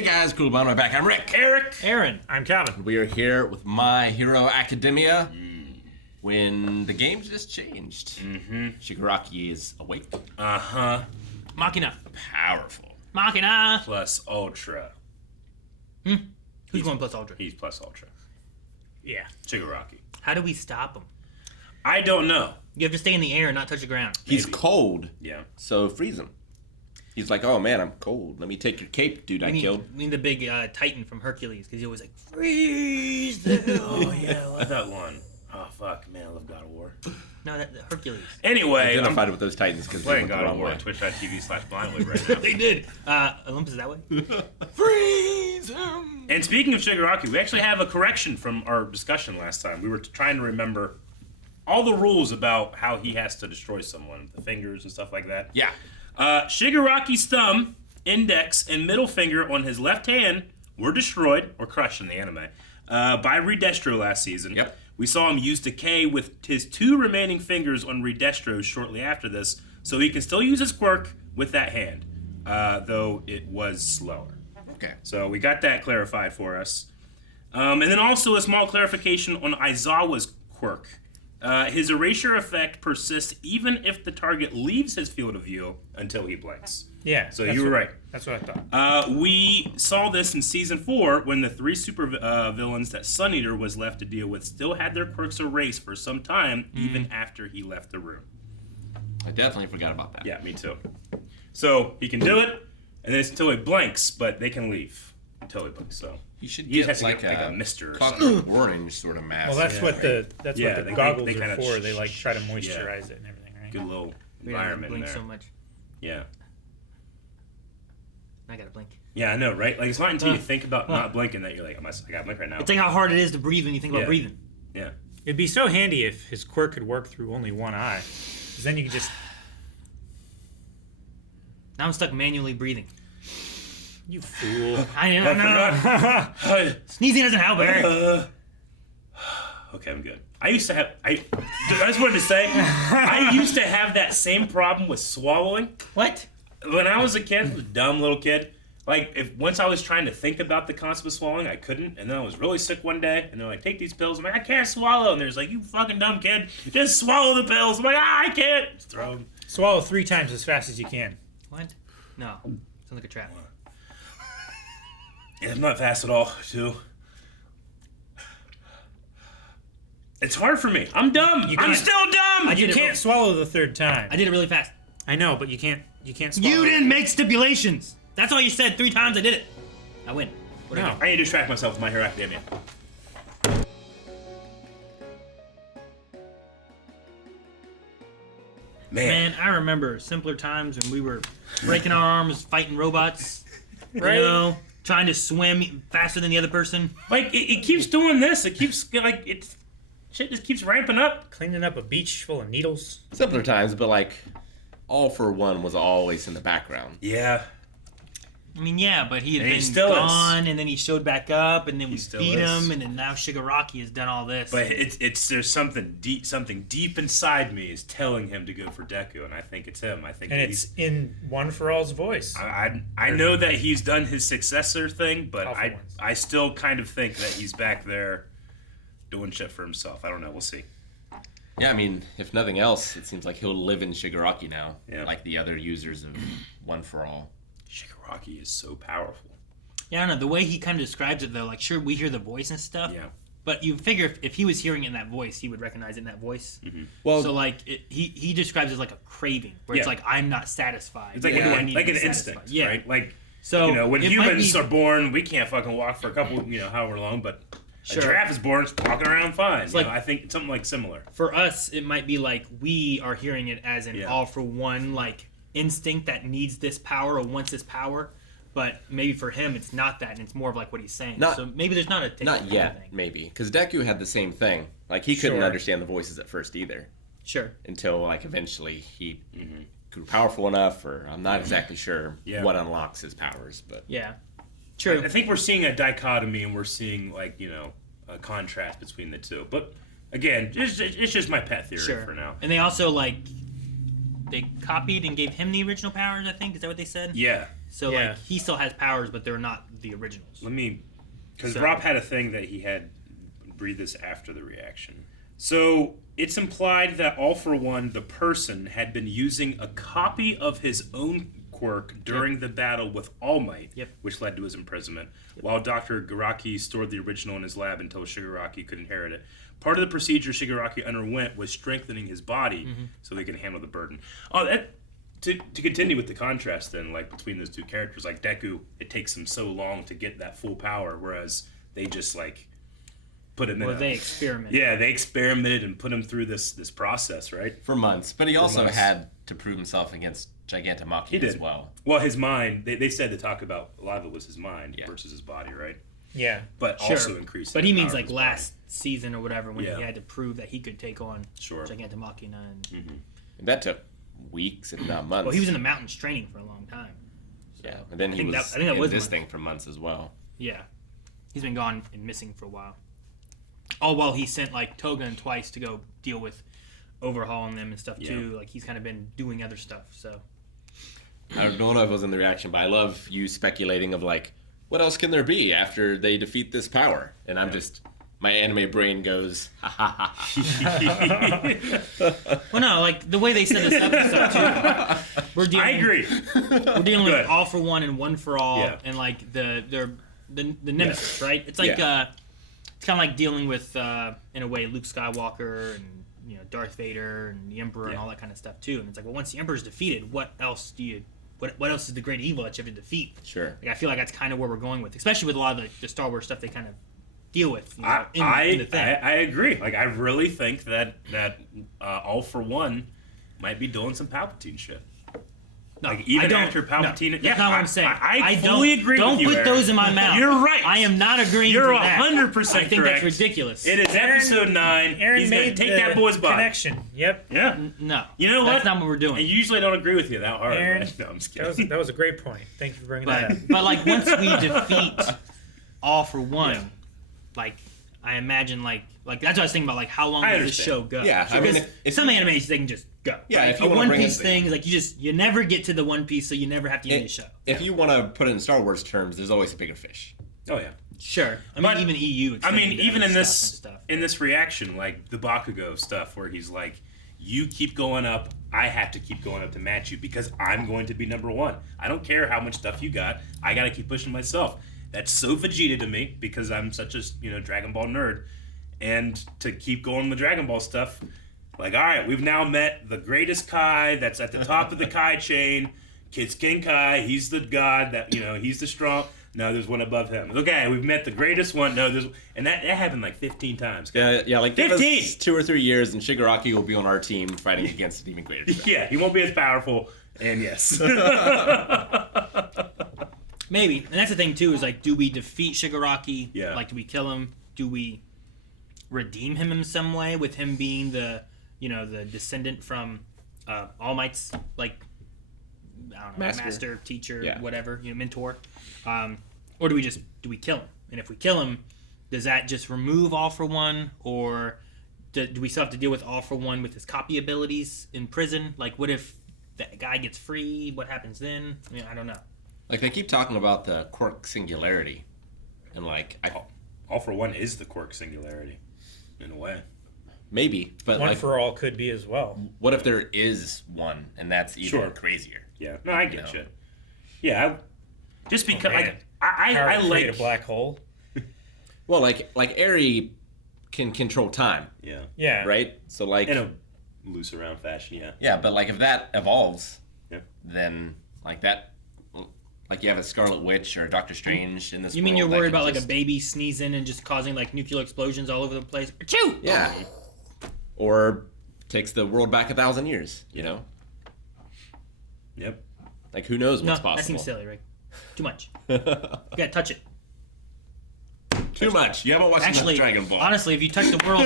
Hey guys, cool about my back. I'm Rick. Eric. Aaron. I'm Calvin. We are here with My Hero Academia when the game just changed. Shigaraki is awake. Machina. Powerful. Machina. Plus Ultra. Who's going plus Ultra? He's plus Ultra. Yeah. Shigaraki. How do we stop him? I don't know. You have to stay in the air and not touch the ground. He's Maybe. cold. Yeah. So freeze him. He's like, oh man, I'm cold. Let me take your cape, dude. I killed. We need the big Titan from Hercules because he always like, freeze the hell. I thought one. Oh, fuck. Man, I love God of War. No, that Hercules. Anyway, I'm Identified with those Titans because they playing went the God of wrong War way. on twitch.tv/blindwave right now. They did. Olympus is that way? Freeze him. And speaking of Shigaraki, we actually have a correction from our discussion last time. We were trying to remember all the rules about how he has to destroy someone, the fingers and stuff like that. Yeah. Shigaraki's thumb, index, and middle finger on his left hand were destroyed, or crushed in the anime, by Redestro last season. Yep. We saw him use Decay with his two remaining fingers on Redestro shortly after this, so he can still use his quirk with that hand, though it was slower. Okay. So we got that clarified for us. And then also a small clarification on Aizawa's quirk. His erasure effect persists even if the target leaves his field of view until he blinks. Yeah. So you were right. That's what I thought. We saw this in Season 4 when the three super villains that Sun Eater was left to deal with still had their quirks erased for some time, even after he left the room. I definitely forgot about that. Yeah, me too. So he can do it, and then it's until he blinks, but they can leave until he blinks. So You should he get has to like get, a Mister or Clockwork Orange sort of mask. Well, that's Yeah, what right. the Yeah, what the they goggles kinda are for. They like try to moisturize it and everything, right? good little We don't environment blink there. so much. Yeah. I gotta blink. Yeah, I know, right? Like, it's not until you think about not blinking that you're like, I gotta blink right now. It's like how hard it is to breathe when you think about Yeah. breathing. Yeah. It'd be so handy if his quirk could work through only one eye, because then you could just. Now I'm stuck manually breathing. You fool! I know. Sneezing doesn't help, Eric. Okay, I'm good. I used to have, I just wanted to say, I used to have that same problem with swallowing. What? When I was a kid, a dumb little kid, like, once I was trying to think about the concept of swallowing, I couldn't, and then I was really sick one day, and they're like, take these pills. I'm like, I can't swallow. And there's like, you fucking dumb kid, just swallow the pills. I'm like, I can't. Just throw them. Swallow 3 times as fast as you can. What? No. Sounds like a trap. Yeah, I'm not fast at all, too. It's hard for me. I'm dumb. You I'm can't- still dumb. You can't swallow the 3rd time. I did it really fast. I know, but you can't. You can't swallow. You didn't make stipulations. That's all you said 3 times. I did it. I win. What do I No. do? I need to distract myself with My Hero Academia. Man, I remember simpler times when we were breaking our arms, fighting robots. Right. You know, trying to swim faster than the other person. Like, it keeps doing this. It keeps, like, shit just keeps ramping up. Cleaning up a beach full of needles. Simpler times, but like, All for One was always in the background. Yeah. I mean, yeah, but he had And he been still is. gone, and then he showed back up, and then we still beat is. him, and then now Shigaraki has done all this. But it's there's something deep inside me is telling him to go for Deku, and I think it's him. I think And he's. it's in One for All's voice. I know that he's done his successor thing, but All for Ones. I still kind of think that he's back there doing shit for himself. I don't know. We'll see. Yeah, I mean, if nothing else, it seems like he'll live in Shigaraki now, Yeah. like the other users of One for All. Shigaraki is so powerful. yeah, I don't know. The way he kind of describes it, though, like, sure, we hear the voice and stuff. Yeah. But you figure if he was hearing it in that voice, he would recognize it in that voice. Well, So, like, he describes it as like a craving, where it's Yeah. like, I'm not satisfied. It's like, What do I need like to an be instinct, satisfied? Yeah. right? Like, So, you know, when it might humans be- are born, we can't fucking walk for a couple, however long, but Sure. a giraffe is born, it's walking around fine. like- I think it's something like similar. For us, it might be like we are hearing it as an Yeah. all for one, like, instinct that needs this power or wants this power. But maybe for him, it's not that, and it's more of like what he's saying. Not- so maybe there's not a take not on yet, anything. maybe. Because Deku had the same thing. Like, he couldn't Sure. understand the voices at first either. Sure. Until, like, eventually he grew powerful enough, or I'm not exactly sure Yeah. what unlocks his powers, but... Yeah. True. I think we're seeing a dichotomy, and we're seeing, like, a contrast between the two. But again, it's just my pet theory Sure. for now. And they also, like, they copied and gave him the original powers, I think. Is that what they said? Yeah. So Yeah. like he still has powers, but they're not the originals. Because So- Rob had a thing that he had breathe this after the reaction. So it's implied that All For One, the person, had been using a copy of his own quirk during the battle with All Might, which led to his imprisonment, while Dr. Garaki stored the original in his lab until Shigaraki could inherit it. Part of the procedure Shigaraki underwent was strengthening his body so they could handle the burden. Oh, that to continue with the contrast then, like between those two characters, like Deku, it takes him so long to get that full power, whereas they just like put him in. They experimented. Yeah, they experimented and put him through this process, right? For months. But he also months. had to prove himself against Gigantomachia He did as well. Well, his mind. They said to talk about a lot of it was his mind versus his body, right? Yeah. But also increased. But he the means power of like his last season or whatever when Yeah. he had to prove that he could take on Sure. Gigantomachia. And And that took weeks, if not months. well, he was in the mountains training for a long time. Yeah, and then I he think was that in was this months. thing for months as well. Yeah, he's been gone and missing for a while. All while he sent like Togun twice to go deal with overhauling them and stuff too. Like he's kind of been doing other stuff. So I don't know if it was in the reaction, but I love you speculating of like, what else can there be after they defeat this power? And I'm just, my anime brain goes, ha ha ha. well, no, like the way they set this up and stuff too. We're dealing. I agree. We're dealing Good. with All For One and One For All, Yeah. and like the nemesis, right? It's like Yeah. it's kind of like dealing with in a way Luke Skywalker and Darth Vader and the Emperor and all that kind of stuff too. And it's like, well, once the Emperor's defeated, what else do you? What else is the great evil that you have to defeat? Sure. Like I feel like that's kind of where we're going with, especially with a lot of the Star Wars stuff they kind of deal with. In the thing. I agree. Like I really think that All For One might be doing some Palpatine shit. No, Like even I don't, after Palpatine, no, that's not what I'm saying. I fully agree Don't with you. put Aaron. those in my mouth. You're right. I am not agreeing. You're to that. 100% I think correct. that's ridiculous. It is episode 9. Aaron He's gonna made take the that boy's body. connection. Yep. Yeah. No, You know what? That's not what we're doing. I usually don't agree with you that hard. Aaron, right? No, I'm just kidding. That was a great point. Thank you for bringing that up. But like once we defeat All For One, like I imagine like that's what I was thinking about. Like how long I does this show understand. go? Yeah, I mean, Because if some you- animes they can just go. Yeah, Like, if you a wanna One bring Piece it- thing, like you never get to the One Piece, so you never have to end the show. If you want to put it in Star Wars terms, there's always a bigger fish. Oh yeah. Sure, I mean But- even EU. I mean, extended to even other in stuff and stuff. this reaction, like the Bakugo stuff, where he's like, "You keep going up, I have to keep going up to match you because I'm going to be number 1. I don't care how much stuff you got. I got to keep pushing myself." That's so Vegeta to me because I'm such a Dragon Ball nerd, and to keep going with the Dragon Ball stuff, like, all right, we've now met the greatest Kai that's at the top of the Kai chain. Kid's King Kai. He's the god that he's the strong. No, there's one above him. Okay, we've met the greatest one. No, and that happened like 15 times. Yeah, like give 15! us 2 or 3 years, and Shigaraki will be on our team fighting against an even greater threat. Yeah, he won't be as powerful. And yes. Maybe, and that's the thing too. Is like, do we defeat Shigaraki? Yeah. Like, do we kill him? Do we redeem him in some way with him being the the descendant from All Might's like I don't know master teacher whatever mentor, or do we kill him? And if we kill him, does that just remove All For One, or do we still have to deal with All For One with his copy abilities in prison? Like, what if that guy gets free? What happens then? I mean, I don't know. Like, they keep talking about the quirk singularity. And, like, All For One is the quirk singularity, in a way. Maybe, but, One like, for all could be as well. what if there is one, and that's even crazier? Yeah. No, I get you. Yeah. Just because, man. like, I Power to like... create a black hole. Well, like Eri can control time, Yeah. Yeah. right? So, like... In a loose around fashion, yeah. Yeah, but, like, if that evolves, Yeah. then, like, that... Like, you have a Scarlet Witch or a Doctor Strange in this You mean world you're that worried could about like a just- baby sneezing and just causing like nuclear explosions all over the place? Achoo! Yeah. Or takes the world back 1,000 years, you know? Yep. Like, who knows No, what's possible? that seems silly, Rick. Too much. You gotta touch it. Too much. You haven't watched Actually, enough Dragon Ball. honestly, if you touch the world,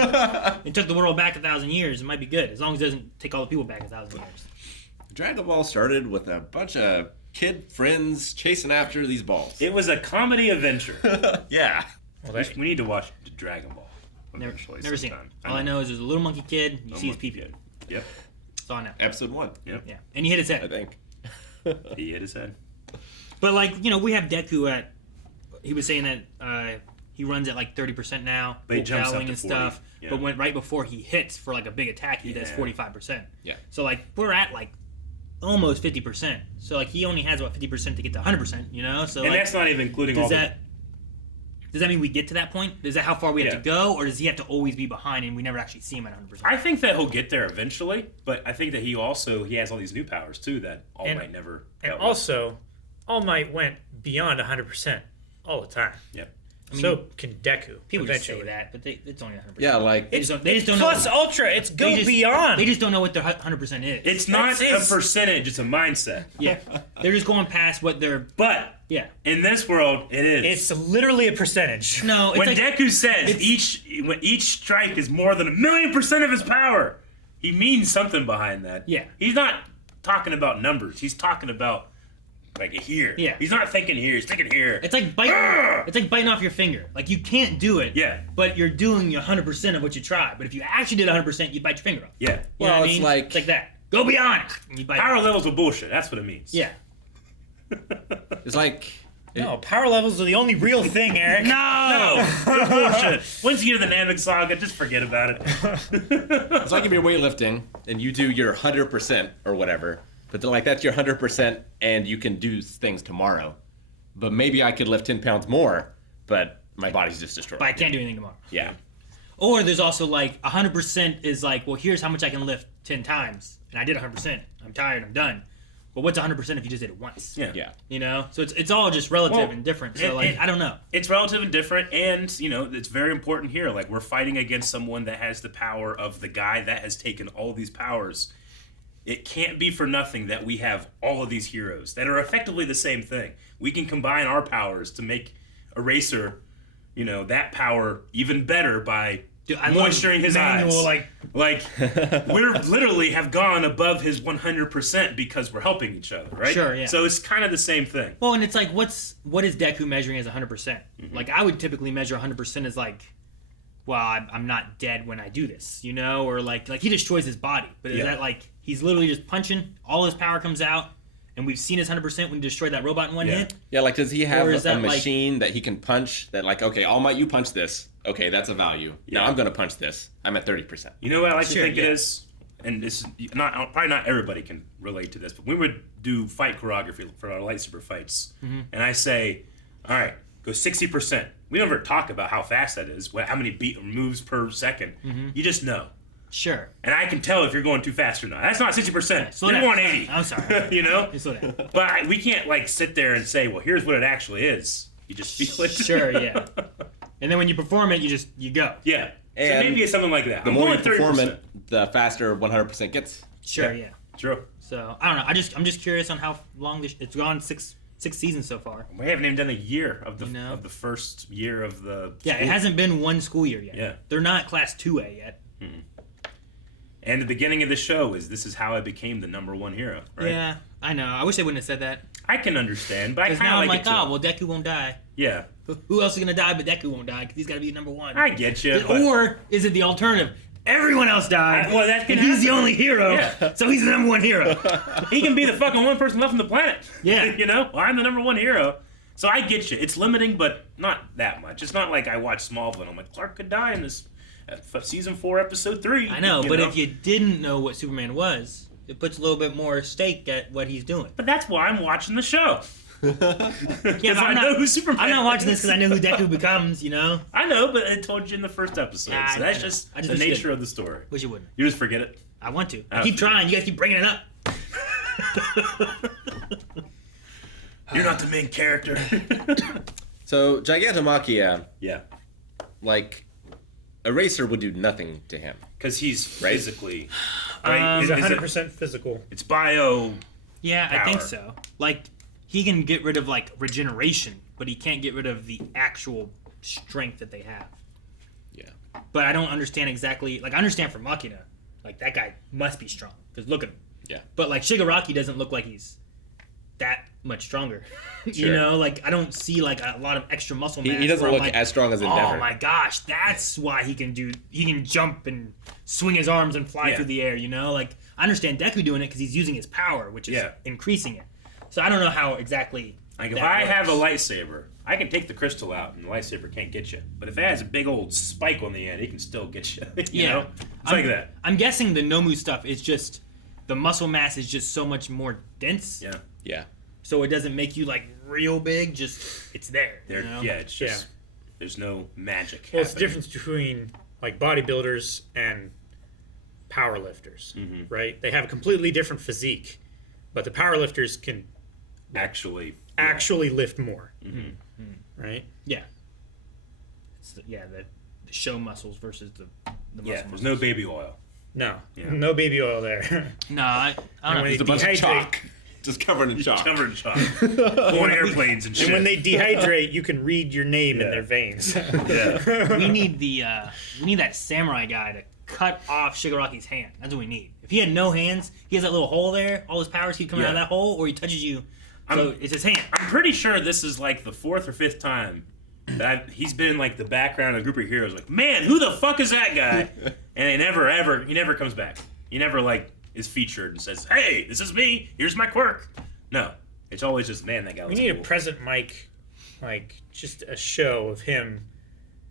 and took the world back 1,000 years, it might be good as long as it doesn't take all the people back 1,000 years. Dragon Ball started with a bunch of kid friends chasing after these balls. It was a comedy adventure. Yeah. Well, We need to watch Dragon Ball. Never eventually seen it. sometime. All I know is there's a little monkey kid. You see his monkey pee-pee. kid. Yep. That's all I know. Episode 1, Yep. Yeah, and he hit his I head. think. He hit his head. But like we have Deku at. He was saying that he runs at like 30% now, but he jumps up to and 40, stuff. yeah. But right before he hits for like a big attack, he does 45%. Yeah. So like we're at like almost 50%. So like he only has about 50% to get to 100%. So and like, that's not even including all does that mean we get to that point? Is that how far we have to go, or does he have to always be behind and we never actually see him at 100%? I think that he'll get there eventually, but I think that he has all these new powers too that All Might never. And also, All Might went beyond 100% all the time. Yeah. I mean, so can Deku. People just eventually. say that, but it's only 100%. Yeah, like they just don't plus know. ultra. It's beyond. They just don't know what their 100% is. It's not a percentage; it's a mindset. Yeah, they're just going past what they're. But in this world, it is. It's literally a percentage. No, it's when like, Deku says each strike is more than 1,000,000% of his power, he means something behind that. Yeah. He's not talking about numbers. He's talking about like here. Yeah. He's not thinking here. He's thinking here. It's like biting off your finger. Like you can't do it. Yeah. But you're doing 100% of what you try. But if you actually did 100%, you'd bite your finger off. Yeah. You know Well, what I it's mean? like- It's like that. Go beyond. And you bite Power it. levels of bullshit. That's what it means. Yeah. it's like No, power levels are the only real thing, Eric. No, bullshit. Once you get to the Namek Saga, just forget about it. it's like if you're weightlifting and you do your 100% or whatever, but then, like that's your 100% and you can do things tomorrow. But maybe I could lift 10 pounds more, but my body's just destroyed. But I can't do anything tomorrow. Yeah. Or there's also like 100% is like, well, here's how much I can lift 10 times. And I did 100%. I'm tired. I'm done. But what's 100% if you just did it once? Yeah. So it's all just relative and different. So I don't know. It's relative and different, and it's very important here. Like we're fighting against someone that has the power of the guy that has taken all these powers. It can't be for nothing that we have all of these heroes that are effectively the same thing. We can combine our powers to make Eraser, that power even better by moisturing his eyes. Like we're literally have gone above his 100% because we're helping each other, right? Sure, yeah. So it's kind of the same thing. Well, and it's like, what is Deku measuring as 100%? Mm-hmm. Like, I would typically measure 100% as like, well, I'm not dead when I do this, or like he destroys his body. But is that like he's literally just punching, all his power comes out, and we've seen his 100% when he destroyed that robot in one hit? Yeah, like does he have is a that, machine that he can punch that like, okay, All Might, you punch this. Okay, that's a value. Yeah. Now I'm going to punch this. I'm at 30%. You know what I like to Sure, think yeah. it is? And this is probably not everybody can relate to this, but we would do fight choreography for our lightsaber fights. Mm-hmm. And I say, all right, go 60%. We never talk about how fast that is, how many moves per second. Mm-hmm. You just know. Sure. And I can tell if you're going too fast or not. That's not 60%. Slow You're down. 180. I'm sorry. You Slow down. But we can't like sit there and say, well, here's what it actually is. You just feel it. Sure, yeah. And then when you perform it, you go. Yeah. So And maybe it's something like that. The I'm more you going perform 30%. it, the faster 100% gets. Sure, yeah. True. So I don't know. I'm just curious on how long it's gone. Six seasons so far. We haven't even done a year of the You know? of the first year of the Yeah, school. it hasn't been one school year yet. Yeah. They're not class 2A yet. And the beginning of the show this is how I became the #1 hero, right? Yeah, I know. I wish they wouldn't have said that. I can understand, but I Because kind now of I'm like like, it too. well, Deku won't die. Yeah, Who else is gonna die? But Deku won't die because he's got to be #1. I get you. But Or is it the alternative? Everyone else died. Well, that can and he's the happen. only hero. Yeah. So he's the #1 hero. he can be the fucking one person left on the planet. Yeah. I'm the #1 hero. So I get you. It's limiting, but not that much. It's not like I watch Smallville and I'm like, Clark could die in this season 4, episode 3. I know, but if you didn't know what Superman was, it puts a little bit more stake at what he's doing. But that's why I'm watching the show. Yeah, Because but I know who Superman I'm not watching this is. because I know who Deku becomes. I know, but I told you in the first episode. Yeah, so that's I know. just I just the wish you nature didn't. of the story. Wish you wouldn't. You just forget it. I want to. I Oh. keep trying. You guys keep bringing it up. You're not the main character. So Gigantomachia, Yeah, like Eraser would do nothing to him. because he's Right? physically. Right? He's Is it- 100% physical. it's bio. Yeah, I think Power. so. Like, he can get rid of, like, regeneration, but he can't get rid of the actual strength that they have. Yeah. But I don't understand exactly... Like, I understand for Machina. Like, that guy must be strong. Because look at him. Yeah. But, like, Shigaraki doesn't look like he's that much stronger. Sure. Like, I don't see, like, a lot of extra muscle mass. He doesn't where I'm look like, as strong as Endeavor. oh my gosh, that's why he can jump and swing his arms and fly Yeah. through the air, Like, I understand Deku doing it because he's using his power, which is Yeah. increasing it. So I don't know how exactly Like, if that I have a works. lightsaber, I can take the crystal out, and the lightsaber can't get you. But if it has a big old spike on the end, it can still get you. You know? It's like that. I'm guessing the Nomu stuff is just the muscle mass is just so much more dense. Yeah. Yeah. So it doesn't make you like real big. Just it's there. They're, you know? Yeah, it's just there's no magic. Well, it's the happening. difference between like bodybuilders and powerlifters, right? They have a completely different physique, but the powerlifters can Actually lift more, right? Yeah. It's the show muscles versus the muscle Yeah, there's muscles. no baby oil. No, Yeah. no baby oil there. No, I don't know. when It's a bunch of dehydrate- chalk. Just covered in chalk. Covered in chalk. On airplanes and shit. And when they dehydrate, you can read your name in Yeah. their veins. Yeah. We need that samurai guy to cut off Shigaraki's hand. That's what we need. If he had no hands, he has that little hole there. All his powers keep coming out of Yeah. that hole, or he touches you. So it's his hand. I'm pretty sure this is like the 4th or 5th time that he's been in like the background of a group of heroes. Like, man, who the fuck is that guy? And he never comes back. He never like is featured and says, "Hey, this is me. Here's my quirk." No, it's always just, man, that guy. We Was need a cool. present Mike, like just a show of him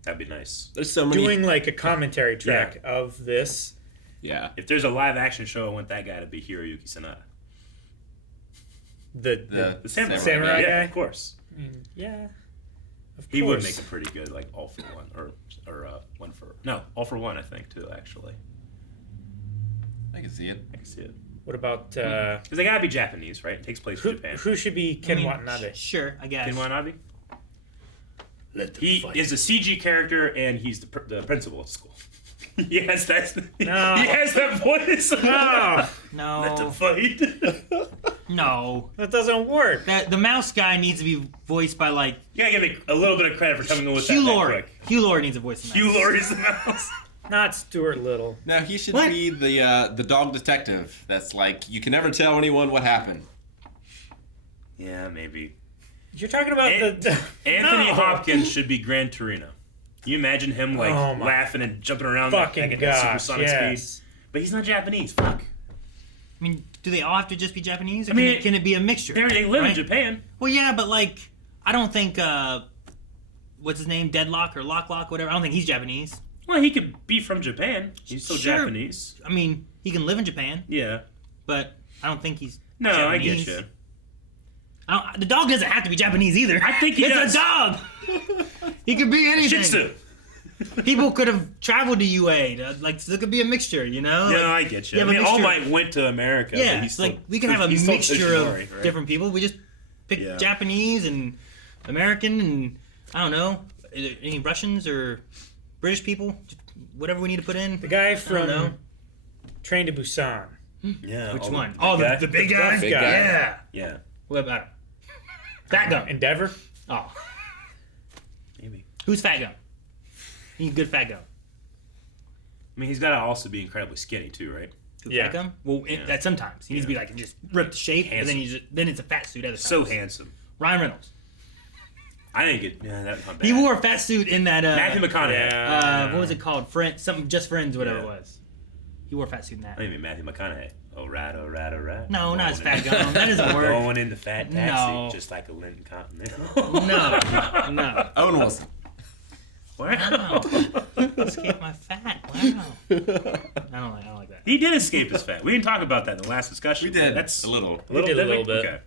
That'd be nice. There's so many. doing like a commentary track of this. Yeah. If there's a live action show, I want that guy to be Hiroyuki Sanada. The The samurai, Samurai yeah, guy? of course. yeah, of He would course. make a pretty good like all for one or one for all for one. I think too actually. I can see it. I can see it. What about Because they gotta be Japanese, right? It takes place in Japan. who should be Ken I mean, Watanabe? Sure, I guess. Ken Watanabe? Let them He fight. is a CG character, and he's the principal at school. Yes, that's No. he has that voice. No, Let them No, fight. no. that doesn't work. The mouse guy needs to be voiced by like You gotta give me a little bit of credit for coming in with Hugh that Laurie. quick. Hugh Laurie needs a voice. In Hugh that. Laurie's the mouse. Not Stuart Little. Now he should What? be the dog detective. That's like you can never tell anyone what happened. Yeah, maybe. You're talking about the Anthony No. Hopkins should be Gran Torino. Can you imagine him like Oh my laughing and jumping around fucking like at gosh, supersonic yes. speed? But he's not Japanese. Fuck. I mean, do they all have to just be Japanese? Or I mean, can it be a mixture? They live in Right? Japan. Well, yeah, but like, I don't think what's his name, Deadlock or Lock, whatever. I don't think he's Japanese. Well, he could be from Japan. He's still Sure. Japanese. I mean, he can live in Japan, Yeah. but I don't think he's No, I Japanese. get you. The dog doesn't have to be Japanese either. I think he it's does. a dog. He could be anything. Shih Tzu. People could have traveled to UA. Like, there could be a mixture, you know? No, Like, I get you. you I have a mean, All mixture- Might went to America. yeah, but it's like we can have a he's still mixture of Ishinori, right? different people. We just pick Yeah. Japanese and American and I don't know, any Russians or British people, just whatever we need to put in. The guy know. from Train to Busan. Yeah. Which all one? big Oh, guy? the big guy? Big guy. Yeah. Yeah, What about him? Fat Gum. Endeavor. Oh, maybe. who's Fat Gum? He's good Fat Gum. I mean, he's got to also be incredibly skinny too, right? Who, Yeah. Fat Gum? Well, that sometimes he needs to be like just ripped shape, and then then it's a fat suit. Other So times. handsome. Ryan Reynolds. I think it. Yeah, that's not bad. He wore a fat suit in that. Matthew McConaughey. What was it called? Something Just Friends, whatever Yeah. it was. He wore a fat suit in that. I think Matthew McConaughey. All right, all right, all right. No, not as Going Fat in- Gum. That doesn't work. Going in the fat taxi, No. just like a Lincoln Continental. No. Owen Wilson. Wow. Escape my fat. Wow. I don't like that. He did escape his fat. We didn't talk about that in the last discussion. We did. That's a little. A little, did a did little we? bit. Okay.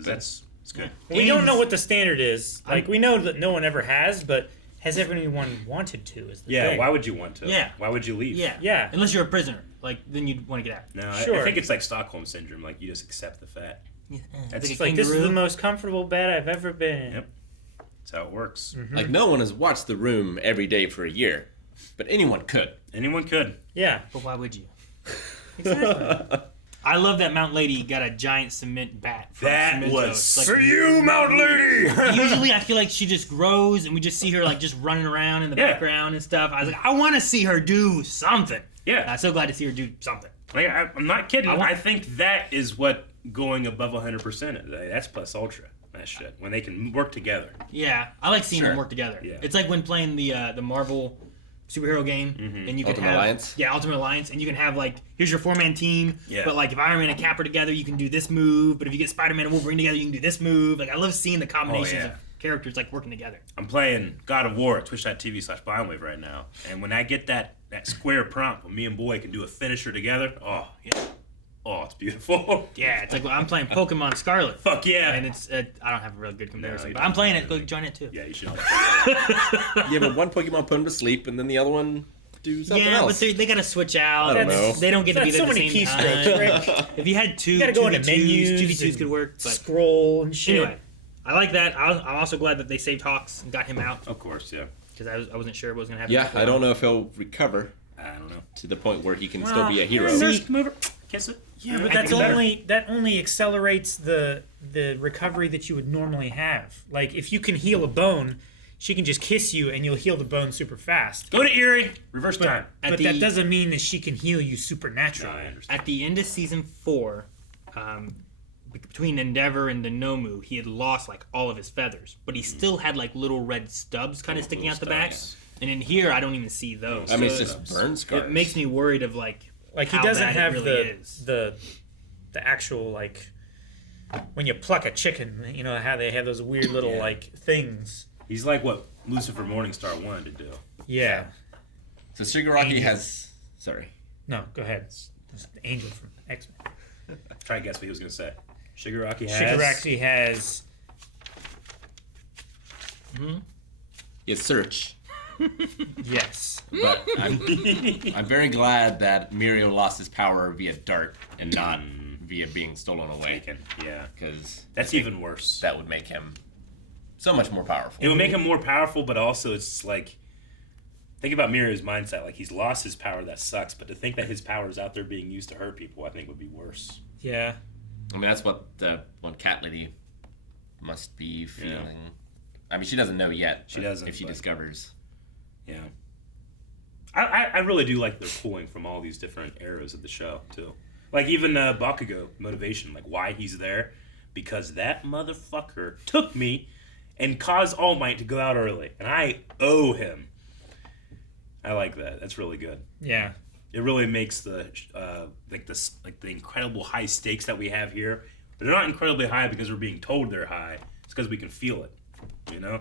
So that's good. We don't know James- what the standard is. Like we know that no one ever has, but has everyone wanted to? Is the Yeah. thing. Why would you want to? Yeah. Why would you leave? Yeah. Yeah. Unless you're a prisoner. Like, then you'd want to get out. No, Sure. I think it's like Stockholm syndrome. Like you just accept the fat. That's It's like this is the most comfortable bed I've ever been in. Yep. That's how it works. Like no one has watched The Room every day for a year, but anyone could. Anyone could. Yeah. But why would you? Exactly. I love that Mount Lady got a giant cement bat. From That Cementos. was Like, for you, Mount Lady. usually I feel like she just grows and we just see her like just running around in the Yeah. background and stuff. I was like, I want to see her do something. Yeah. I'm so glad to see her do something. Like, I'm not kidding. I want- I think that is what going above 100% is. That's plus ultra. That shit. When they can work together. Yeah, I like seeing Sure. them work together. Yeah. It's like when playing the Marvel superhero game, and you can Ultimate have Alliance? Ultimate Alliance, and you can have like here's your 4-man team, Yeah. but like if Iron Man and Cap are together, you can do this move. But if you get Spider-Man and Wolverine together, you can do this move. Like I love seeing the combinations of characters like working together. I'm playing God of War at twitch.tv/BioWave right now, and when I get that square prompt when me and Boy can do a finisher together, it's beautiful. Yeah, it's like I'm playing Pokemon Scarlet. Fuck yeah. And it's I don't have a real good comparison, you but I'm don't. playing it. Go join it too. Yeah, you should. Yeah, but one Pokemon put him to sleep, and then the other one do something Yeah, else. but they got to switch out. I don't know. They don't get to be That's there so at the many same keystrokes, time. Rick. If you had two, You gotta go into 2v2s, menus 2v2s and could work. But Scroll and shit. anyway, I like that. I'm also glad that they saved Hawks and got him out Of course, yeah. because I wasn't sure what was gonna happen. Yeah, before. I don't know if he'll recover I don't know. to the point where he can still be a hero. See- Come over. Kiss it. Yeah, but I that's think better. only accelerates the recovery that you would normally have. Like if you can heal a bone, she can just kiss you and you'll heal the bone super fast. Go to Erie. Reverse time. But that doesn't mean that she can heal you supernaturally. No, I understand. At the end of season 4, between Endeavor and the Nomu, he had lost like all of his feathers, but he still had like little red stubs kind of sticking out the back. stubs. And in here, I don't even see those. I mean, it's So just burn scars. it makes me worried of like Like he how doesn't bad it have really is. the actual like when you pluck a chicken, you know how they have those weird little like things. He's like what Lucifer Morningstar wanted to do. Yeah. So Shigaraki Angel. has... Sorry. No, go ahead. It's the angel from X-Men. Try to guess what he was going to say. Shigaraki has... Shigaraki has It's Search. yes. But I'm very glad that Mirio lost his power via dart and not via being stolen away. Taken. Yeah. Because That's even worse. that would make him so much more powerful. It would make him more powerful, but also it's like... Think about Mirio's mindset. Like, he's lost his power, that sucks. But to think that his power is out there being used to hurt people, I think would be worse. Yeah. I mean, that's what the one cat lady must be feeling. Yeah. I mean, she doesn't know yet. She but doesn't, If she but- discovers. Yeah. I really do like they're pulling from all these different eras of the show, too. Like, even Bakugo motivation, like, why he's there. Because that motherfucker took me and caused All Might to go out early. And I owe him. I like that. That's really good. Yeah. It really makes the the incredible high stakes that we have here. But they're not incredibly high because we're being told they're high. It's because we can feel it, you know?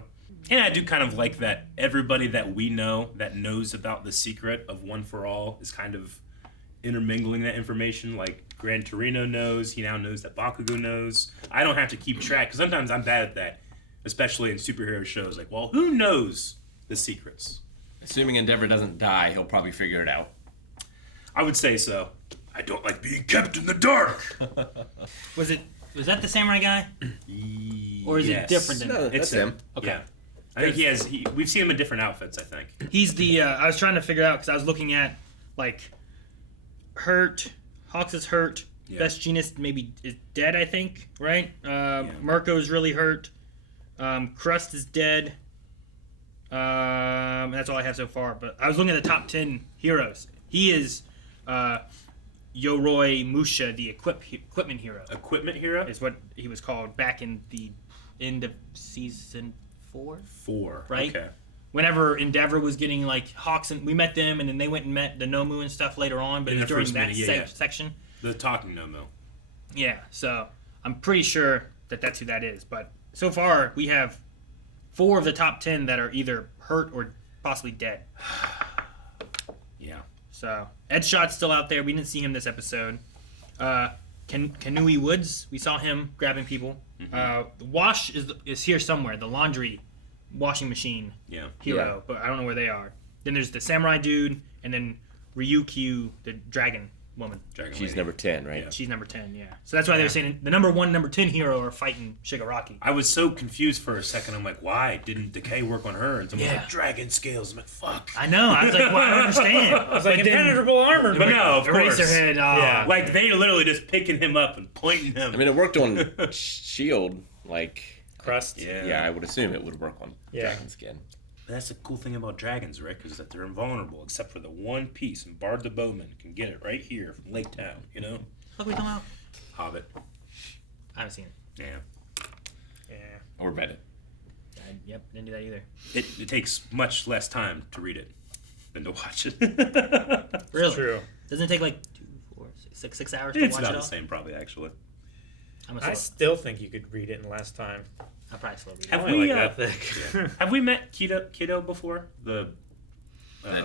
And I do kind of like that everybody that we know that knows about the secret of One for All is kind of intermingling that information. Like Gran Torino knows. He now knows that Bakugo knows. I don't have to keep track because sometimes I'm bad at that, especially in superhero shows. Like, well, who knows the secrets? Assuming Endeavor doesn't die, he'll probably figure it out. I would say so. I don't like being kept in the dark. Was that the samurai guy? Or is it different than No, that? that's him. Okay. Yeah. I think we've seen him in different outfits, I think. He's the I was trying to figure out because I was looking at like hurt. Hawks is hurt. Yeah. Best Genius maybe is dead, I think, right? Marco's really hurt. Crust is dead. That's all I have so far. But I was looking at the top 10 heroes. He is Yoroi Musha, the equipment hero. Equipment hero? Is what he was called back in the end of season 4. 4. Right? Okay. Whenever Endeavor was getting like Hawks, and we met them, and then they went and met the Nomu and stuff later on. But In it was the during first that minute, yeah. section. The talking Nomo. Yeah, so I'm pretty sure that that's who that is. But so far, we have 4 of the top 10 that are either hurt or possibly dead. Yeah. So Ed Shot's still out there. We didn't see him this episode. Kanui Woods, we saw him grabbing people. Wash is here somewhere. The laundry washing machine Yeah. hero, but I don't know where they are. Then there's the samurai dude, and then Ryukyu, the dragon woman. Dragon She's Lady. number 10, right? Yeah. She's number 10, yeah. So that's why they were saying the number 1, number 10 hero are fighting Shigaraki. I was so confused for a second. I'm like, why didn't Decay work on her? And someone was Yeah. like, dragon scales. I'm like, fuck. I know. I was like, well, I don't understand. I was Like impenetrable armor. But no, of course. Eraserhead. Yeah. Like, they literally just picking him up and pointing him. I mean, it worked on Shield. Like, Crust. yeah, I would assume it would work on Yeah. Dragon Skin. That's the cool thing about dragons, Rick, is that they're invulnerable except for the one piece. And Bard the Bowman can get it right here from Lake Town, you know? What are we talking about? Hobbit. I haven't seen it. Yeah. Yeah. Or read it. Yep, didn't do that either. It takes much less time to read it than to watch it. Really? True. Doesn't it take like 2, 4, 6 hours to It's watch about it all? the same, probably, actually. I still think you could read it in less time. I'll probably still read it. Have Only we, like that thick. Have we met Kiddo before? The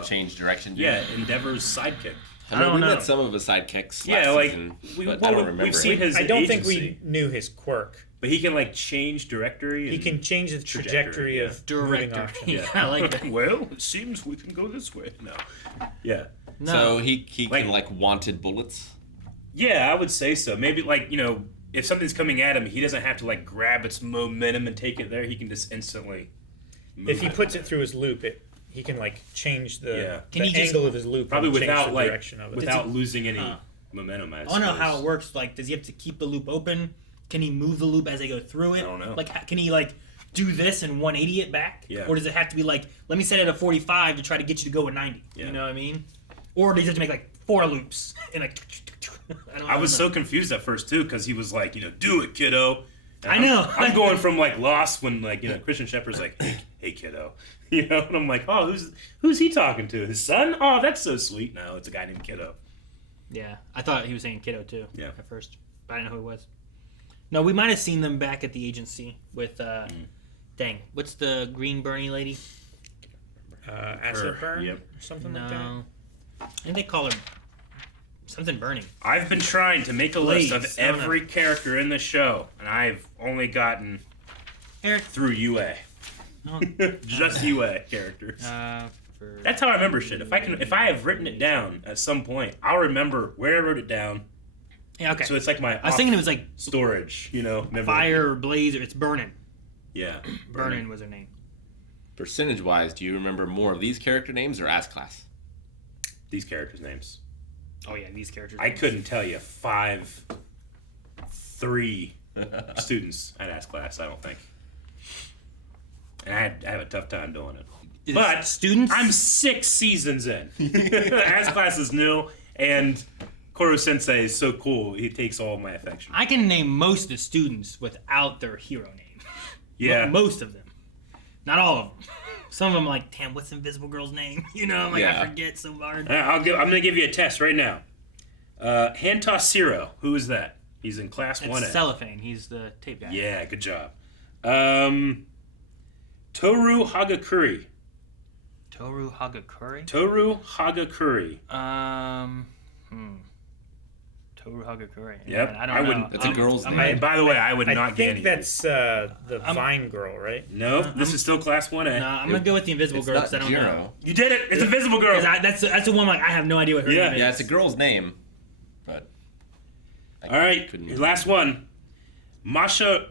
change direction. yeah, Endeavor's sidekick. I know don't we know. met some of his sidekicks. Yeah, last like season, we, but well, I don't remember. we've seen his. I don't agency, think we knew his quirk. But he can like change directory. He and can change the trajectory yeah. of moving Director. options. Yeah, I like that. Well, it seems we can go this way. No. Yeah. No. So he Like- can like wanted bullets. Yeah, I would say so. Maybe like, if something's coming at him, he doesn't have to like grab its momentum and take it there. He can just instantly move If he it. puts it through his loop, he can like change the, Yeah. Can the he just- angle of his loop probably and change without the like direction of it. without losing any momentum. I don't know how it works. Like, does he have to keep the loop open? Can he move the loop as they go through it? I don't know. Like, can he like do this and 180 it back? Yeah. Or does it have to be like, let me set it at 45 to try to get you to go at 90? Yeah. You know what I mean? Or does he have to make like 4 loops and like? I was so confused at first too because he was like, do it, kiddo. And I know. I'm going from like Lost when like Christian Shepherd's like, hey kiddo, and I'm like, oh, who's he talking to? His son? Oh, that's so sweet. No, it's a guy named Kiddo. Yeah, I thought he was saying Kiddo too. Yeah. At first, but I didn't know who it was. No, we might have seen them back at the agency with. Dang, what's the green Bernie lady? Acid burn? Yep. Or something like that? No, I think they call her something burning. I've been trying to make a list of Please, I don't every character in the show, and I've only gotten Eric. through UA. Oh, Just UA characters. That's how I remember shit. If I have written it down at some point, I'll remember where I wrote it down. yeah, okay. So it's like my I was thinking it was like storage, memory. fire or blaze or it's burning. Yeah. Burning was her name. Percentage-wise, do you remember more of these character names or Ass Class? These characters' names. Oh yeah, these characters. I couldn't tell you 3 students at AS class, I don't think. And I have a tough time doing it. But students. I'm 6 seasons in. AS class is new, and Koro Sensei is so cool. He takes all my affection. I can name most of the students without their hero name. Yeah. Most of them. Not all of them. Some of them are like, damn, what's Invisible Girl's name? I'm like, Yeah. I forget so hard. I'm going to give you a test right now. Hantos Zero. Who is that? He's in class It's 1A. Cellophane. He's the tape guy. Yeah, good job. Toru Hagakure. Toru Hagakure? Toru Hagakure. Toru Hagakure. Yep, Man, I don't I know. wouldn't- That's a girl's name. And by the way, I would I not get think any. that's the Vine girl, right? No, this is still class 1A. No, I'm going to go with the Invisible It's Girl not because I don't Jiro. know. You did it! It's Invisible Girl! 'Cause that's the one like, I have no idea what her Yeah. name is. Yeah, it's a girl's name, but I All right, couldn't your remember. last one. Mashiro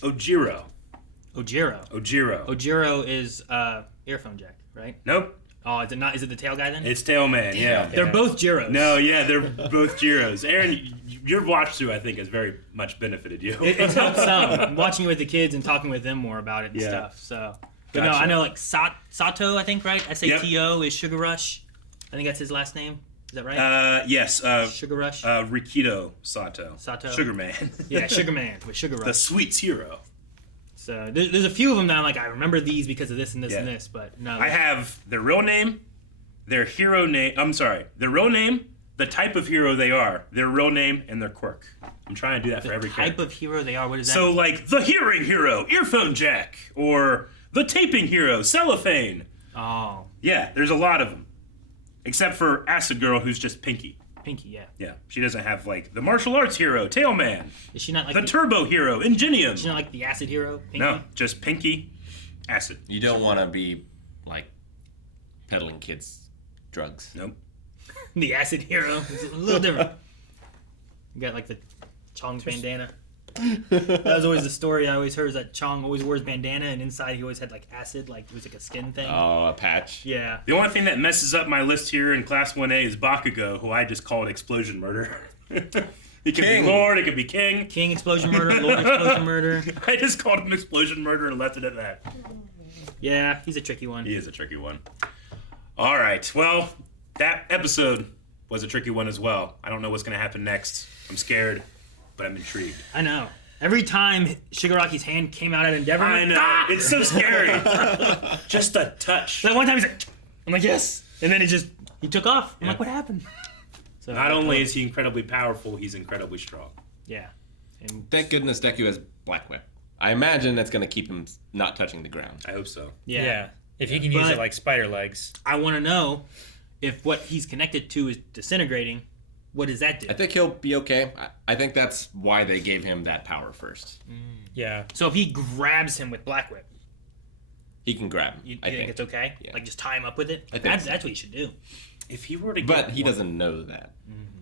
Ojiro. Ojiro. Ojiro. Ojiro is earphone jack, right? Nope, Oh, is it not? Is it the tail guy then? it's Tailman, yeah. They're both Jiros. No, yeah, they're both Jiros. Aaron, your watch through, I think, has very much benefited you. It's helped some. Watching it with the kids and talking with them more about it and Yeah. stuff. So, but no, Gotcha. I know like Sato, I think, right? SATO is Sugar Rush. I think that's his last name. Is that right? Yes, Sugar Rush. Rikido Sato. Sato. Sugar Man. Yeah, Sugar Man with Sugar The Rush. Sweets Hero. So there's a few of them that I'm like, I remember these because of this and this and Yeah. this, but no. I have their real name, their hero name. I'm sorry, their real name, the type of hero they are, their real name, and their quirk. I'm trying to do that for every type character. of hero they are. What is that? So, like, the hearing hero, Earphone Jack, or the taping hero, Cellophane. Oh, Yeah, there's a lot of them. Except for Acid Girl, who's just Pinky. Pinky, yeah. Yeah, she doesn't have, like, the martial arts hero, Tailman, Is she not like the turbo hero, Ingenium. She's not like the acid hero? Pinky? No, just Pinky, Acid. You don't want to be like peddling kids drugs. Nope. The acid hero. It's a little different. You got like the Chong's bandana. That was always the story I always heard is that Chong always wears bandana and inside he always had like acid, like it was like a skin thing. Oh, a patch. Yeah. The only thing that messes up my list here in Class 1A is Bakugo, who I just called Explosion Murder. He could King. be Lord, it could be King. King Explosion Murder, Lord Explosion Murder. I just called him Explosion Murder and left it at that. Yeah, he's a tricky one. He is a tricky one. All right, well, that episode was a tricky one as well. I don't know what's going to happen next. I'm scared, but I'm intrigued. I know. Every time Shigaraki's hand came out at Endeavor, I know. ah! It's so scary. Just a touch. That one time he's like, I'm like, yes. And then he took off. I'm like, what happened? So Not only is he incredibly powerful, he's incredibly strong. Yeah. And Thank goodness Deku has Black Whip. I imagine that's going to keep him not touching the ground. I hope so. yeah. If he can use it like spider legs. I want to know if what he's connected to is disintegrating, what does that do? I think he'll be okay. I think that's why they gave him that power first. Yeah. So if he grabs him with Black Whip, He can grab him. you I think it's okay? Yeah. Like just tie him up with it? I think That's so. what you should do. If he were to get But he one- doesn't know that,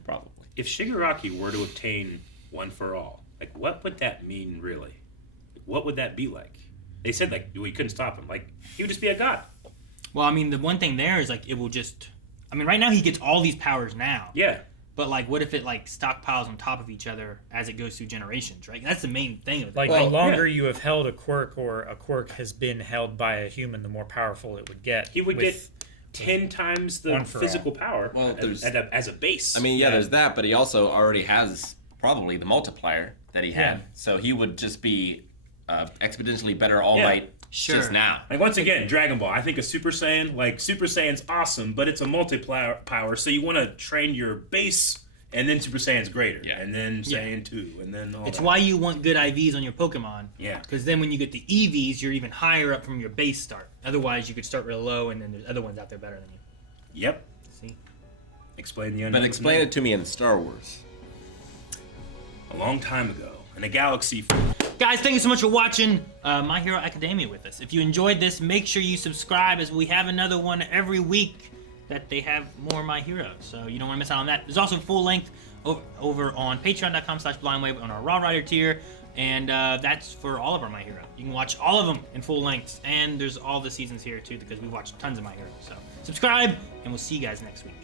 probably. If Shigaraki were to obtain one for all, like what would that mean really? What would that be like? They said like we couldn't stop him. Like he would just be a god. Well, I mean, the one thing there is like it will just. I mean, right now he gets all these powers now. Yeah. But like, what if it like stockpiles on top of each other as it goes through generations? Right. That's the main thing of it. Like Well, the longer you have held a quirk, or a quirk has been held by a human, the more powerful it would get. He would with- get 10 times the One for physical power Well, there's- as a base. I mean, yeah, there's that, but he also already has probably the multiplier that he had. Yeah. So he would just be exponentially better All Yeah. Might Sure. just now. like once again, Dragon Ball. I think a Super Saiyan, like Super Saiyan's awesome, but it's a multiplier power. So you want to train your base, and then Super Saiyan's greater, Yeah. and then Saiyan 2, and then all It's that. why you want good IVs on your Pokemon. Yeah. Because then when you get the EVs, you're even higher up from your base start. Otherwise, you could start real low, and then there's other ones out there better than you. Yep. See? Explain the unknown. But explain it to me in Star Wars. A long time ago, in a galaxy. Guys, thank you so much for watching My Hero Academia with us. If you enjoyed this, make sure you subscribe, as we have another one every week that they have more My Hero. So you don't want to miss out on that. There's also full length over on patreon.com/blindwave on our Raw Rider tier. And that's for all of our My Hero. You can watch all of them in full length. And there's all the seasons here too, because we watched tons of My Hero. So subscribe, and we'll see you guys next week.